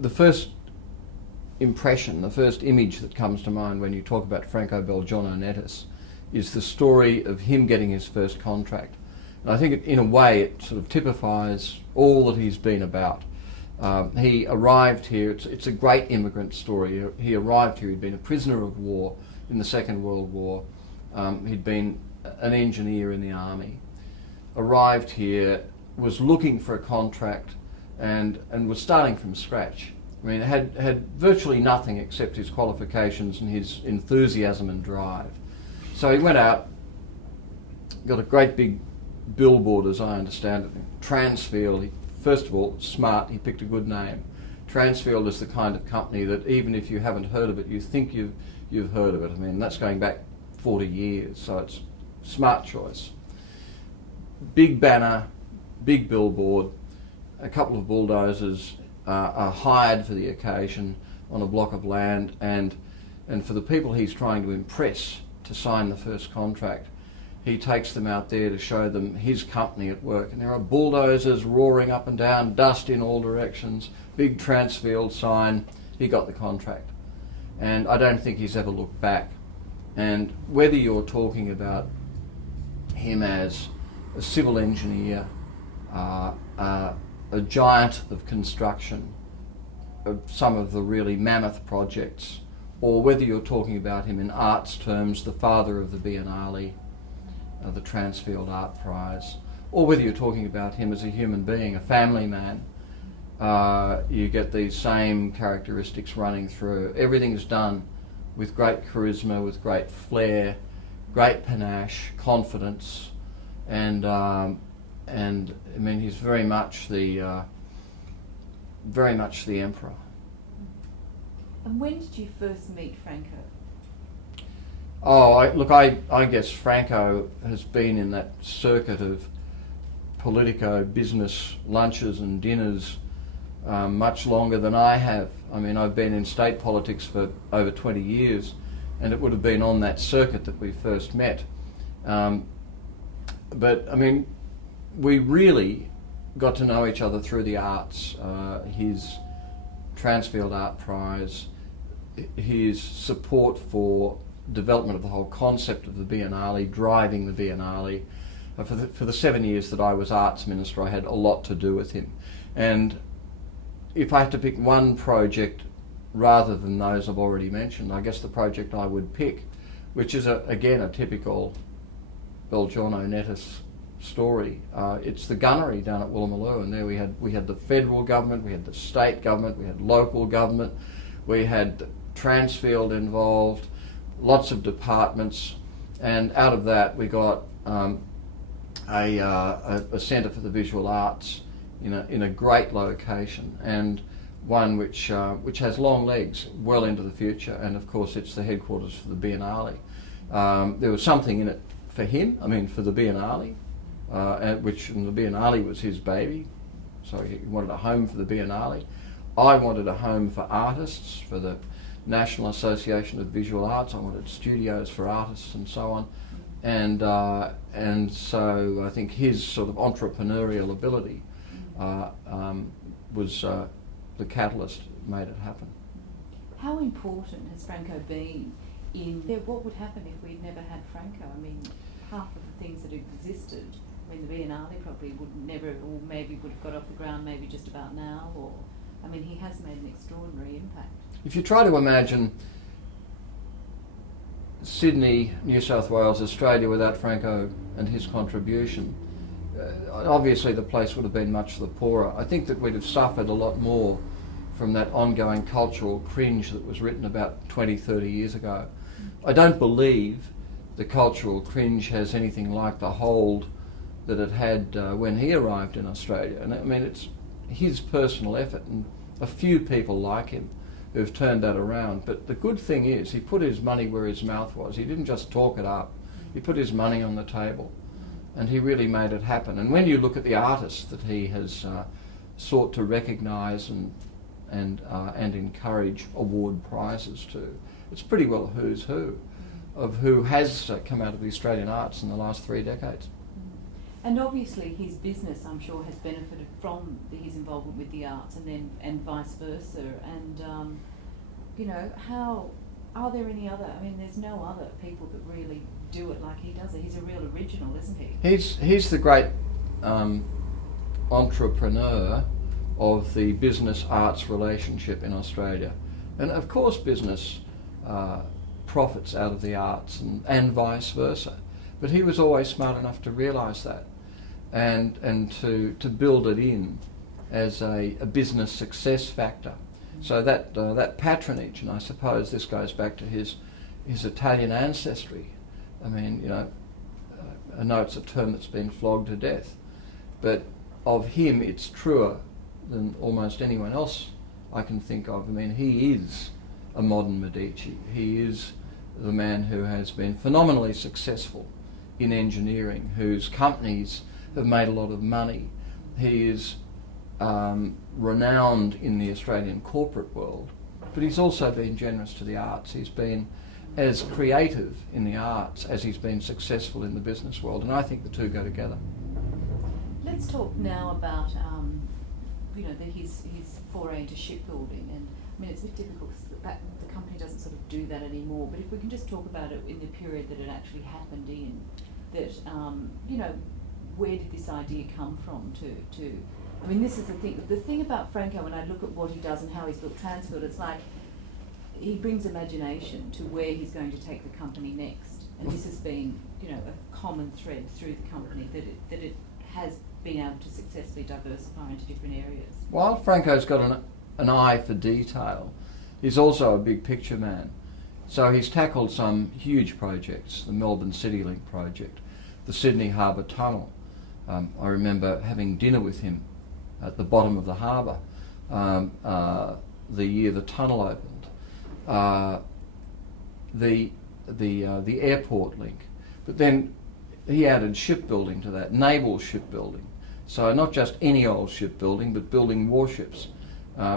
the first impression, the first image that comes to mind when you talk about Franco Belgiano Nettis is the story of him getting his first contract. And I think in a way it sort of typifies all that he's been about. He arrived here, it's a great immigrant story. He arrived here, he'd been a prisoner of war in the Second World War. He'd been an engineer in the army, arrived here, was looking for a contract and was starting from scratch. I mean, had virtually nothing except his qualifications and his enthusiasm and drive. So he went out, got a great big billboard, as I understand it, Transfield. First of all, smart, he picked a good name. Transfield is the kind of company that even if you haven't heard of it, you think you've heard of it. I mean, that's going back 40 years, so it's a smart choice. Big banner, big billboard, a couple of bulldozers are hired for the occasion on a block of land, and for the people he's trying to impress to sign the first contract, he takes them out there to show them his company at work. And there are bulldozers roaring up and down, dust in all directions, big Transfield sign. He got the contract. And I don't think he's ever looked back. And whether you're talking about him as a civil engineer, a giant of construction, of some of the really mammoth projects, or whether you're talking about him in arts terms, the father of the Biennale, the Transfield Art Prize, or whether you're talking about him as a human being, a family man, you get these same characteristics running through. Everything's done with great charisma, with great flair, great panache, confidence, and I mean, he's very much the emperor. And when did you first meet Franco? Oh, I guess Franco has been in that circuit of politico business lunches and dinners much longer than I have. I mean, I've been in state politics for over 20 years, and it would have been on that circuit that we first met. But I mean, we really got to know each other through the arts. His Transfield Art Prize, his support for development of the whole concept of the Biennale, driving the Biennale. For the 7 years that I was Arts Minister, I had a lot to do with him. And if I had to pick one project rather than those I've already mentioned, I guess the project I would pick, which is again a typical Belgiano Nettis story, it's the gunnery down at Woolloomooloo, and there we had the federal government, we had the state government, we had local government, we had Transfield involved, lots of departments, and out of that we got a centre for the visual arts in a great location, and one which has long legs well into the future, and of course it's the headquarters for the Biennale. There was something in it for him, I mean for the Biennale, and the Biennale was his baby, so he wanted a home for the Biennale. I wanted a home for artists, for the National Association of Visual Arts. I wanted studios for artists and so on, and so I think his sort of entrepreneurial ability was the catalyst that made it happen. How important has Franco been in what would happen if we'd never had Franco? I mean, half of the things that existed, I mean, the Biennale probably would never, or maybe would have got off the ground maybe just about now, or, I mean, he has made an extraordinary impact. If you try to imagine Sydney, New South Wales, Australia without Franco and his contribution, obviously the place would have been much the poorer. I think that we'd have suffered a lot more from that ongoing cultural cringe that was written about 20, 30 years ago. I don't believe the cultural cringe has anything like the hold that it had when he arrived in Australia. And I mean, it's his personal effort and a few people like him who've turned that around. But the good thing is he put his money where his mouth was. He didn't just talk it up. He put his money on the table, and he really made it happen. And when you look at the artists that he has sought to recognise and encourage award prizes to, it's pretty well who's who of who has come out of the Australian arts in the last 3 decades. And obviously his business, I'm sure, has benefited from his involvement with the arts, and vice versa. And you know, how are there any other? I mean, there's no other people that really do it like he does it. He's a real original, isn't he? He's the great entrepreneur of the business arts relationship in Australia, and of course business profits out of the arts and vice versa. But he was always smart enough to realise that, and to build it in as a business success factor. So that patronage, and I suppose this goes back to his Italian ancestry. I mean, you know, I know it's a term that's been flogged to death, but of him it's truer than almost anyone else I can think of. I mean, he is a modern Medici. He is the man who has been phenomenally successful in engineering, whose companies have made a lot of money. He is renowned in the Australian corporate world, but he's also been generous to the arts. He's been as creative in the arts as he's been successful in the business world, and I think the two go together. Let's talk now about you know, his foray into shipbuilding. And I mean, it's a bit difficult because the company doesn't sort of do that anymore, but if we can just talk about it in the period that it actually happened in, that you know, where did this idea come from to I mean, this is the thing about Franco, when I look at what he does and how he's built Transfield, it's like he brings imagination to where he's going to take the company next, and this has been, you know, a common thread through the company, that it has been able to successfully diversify into different areas. While Franco's got an eye for detail, he's also a big picture man. So he's tackled some huge projects: the Melbourne CityLink project, the Sydney Harbour Tunnel. I remember having dinner with him at the bottom of the harbour the year the tunnel opened. The airport link, but then he added shipbuilding to that, naval shipbuilding. So not just any old shipbuilding, but building warships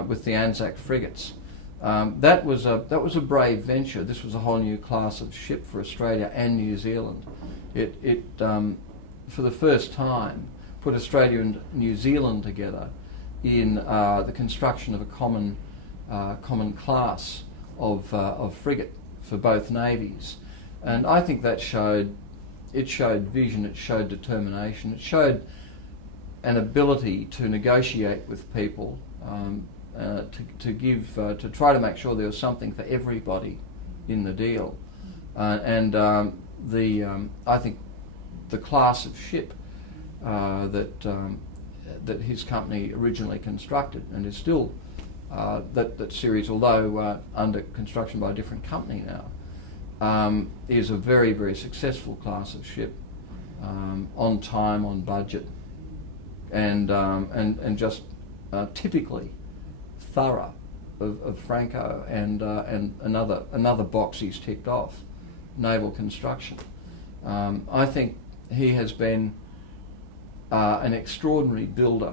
with the Anzac frigates. That was a brave venture. This was a whole new class of ship for Australia and New Zealand. It for the first time put Australia and New Zealand together in the construction of a common class of frigate for both navies, and I think that showed vision, it showed determination, it showed an ability to negotiate with people, to try to make sure there was something for everybody in the deal, I think the class of ship that his company originally constructed, and is still that series, although under construction by a different company now, is a very, very successful class of ship, on time, on budget, and just typically thorough of Franco, and another box he's ticked off, naval construction. I think he has been an extraordinary builder.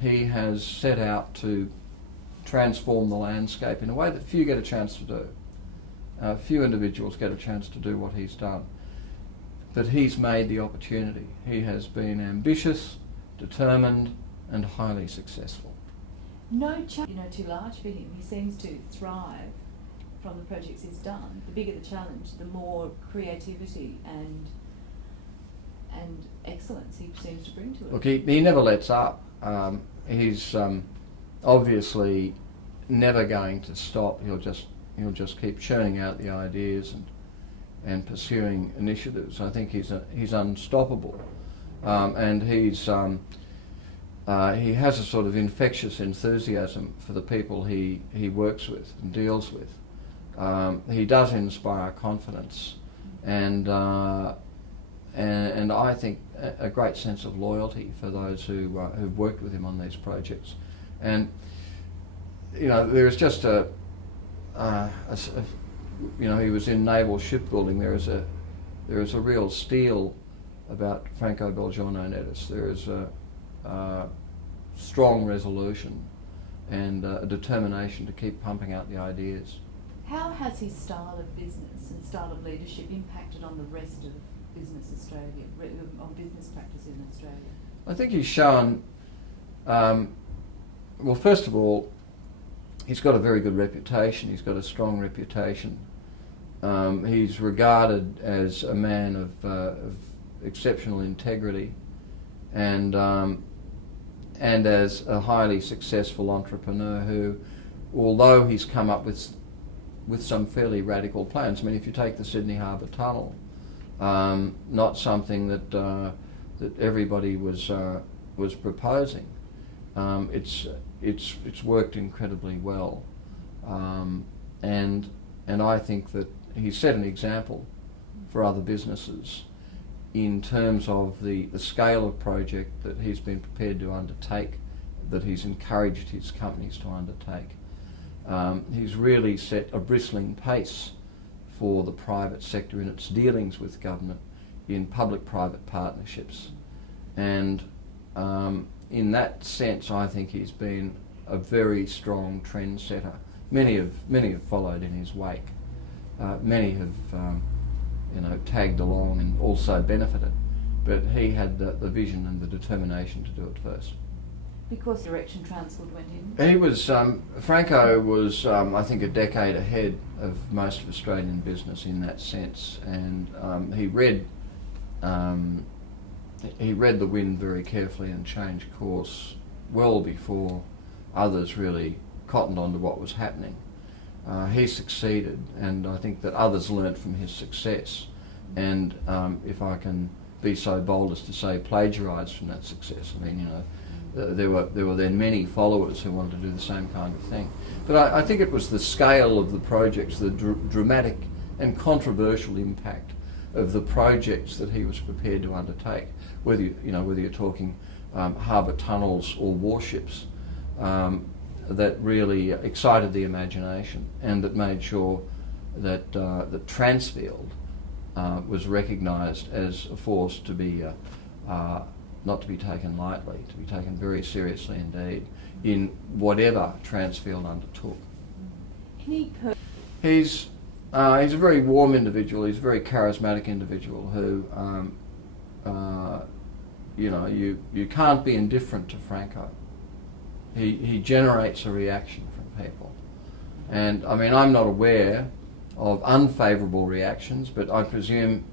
He has set out to transform the landscape in a way that few get a chance to do. Few individuals get a chance to do what he's done. But he's made the opportunity. He has been ambitious, determined, and highly successful. No challenge, too large for him. He seems to thrive from the projects he's done. The bigger the challenge, the more creativity and excellence he seems to bring to it. Look, he never lets up. He's obviously never going to stop. He'll just keep churning out the ideas and pursuing initiatives. I think he's unstoppable, and he has a sort of infectious enthusiasm for the people he works with and deals with. He does inspire confidence, and I think a great sense of loyalty for those who've worked with him on these projects. And you know, there's just you know, he was in naval shipbuilding. There is a real steel about Franco Belgiano Nettis. There is a strong resolution and a determination to keep pumping out the ideas. How has his style of business and style of leadership impacted on the rest of Business Australia, on business practice in Australia? I think he's shown, well, first of all, he's got a very good reputation. He's got a strong reputation. He's regarded as a man of exceptional integrity, and as a highly successful entrepreneur who, although he's come up with some fairly radical plans. I mean, if you take the Sydney Harbour Tunnel, not something that everybody was proposing. It's worked incredibly well, and I think that he's set an example for other businesses in terms of the scale of project that he's been prepared to undertake, that he's encouraged his companies to undertake. He's really set a bristling pace for the private sector in its dealings with government in public-private partnerships. And in that sense, I think he's been a very strong trendsetter. Many have followed in his wake. Many have tagged along and also benefited, but he had the vision and the determination to do it first. Because direction Transfield went in? He was, Franco was, I think, a decade ahead of most of Australian business in that sense, and he read the wind very carefully and changed course well before others really cottoned on to what was happening. He succeeded, and I think that others learnt from his success, and if I can be so bold as to say, plagiarised from that success. I mean, there were then many followers who wanted to do the same kind of thing. But I think it was the scale of the projects, the dramatic and controversial impact of the projects that he was prepared to undertake, whether you're talking harbour tunnels or warships, that really excited the imagination, and that made sure that Transfield was recognised as a force to be not to be taken lightly, to be taken very seriously indeed, in whatever Transfield undertook. He's a very warm individual. He's a very charismatic individual who, you can't be indifferent to Franco. He generates a reaction from people, and I mean, I'm not aware of unfavourable reactions, but I presume,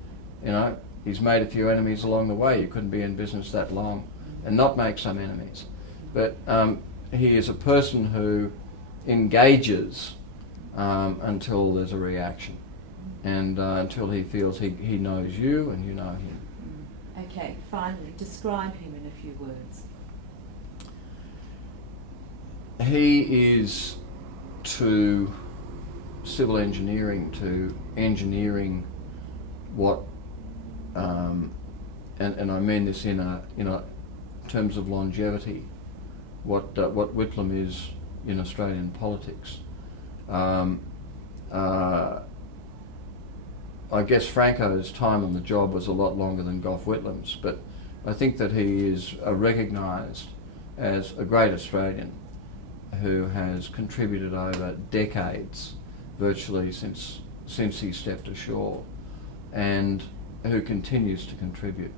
he's made a few enemies along the way. You couldn't be in business that long and not make some enemies. But he is a person who engages until there's a reaction, and until he feels he knows you and you know him. Okay, finally, describe him in a few words. He is to civil engineering, to engineering what, and I mean this in terms of longevity, what Whitlam is in Australian politics. I guess Franco's time on the job was a lot longer than Gough Whitlam's, but I think that he is recognised as a great Australian who has contributed over decades, virtually since he stepped ashore, and who continues to contribute.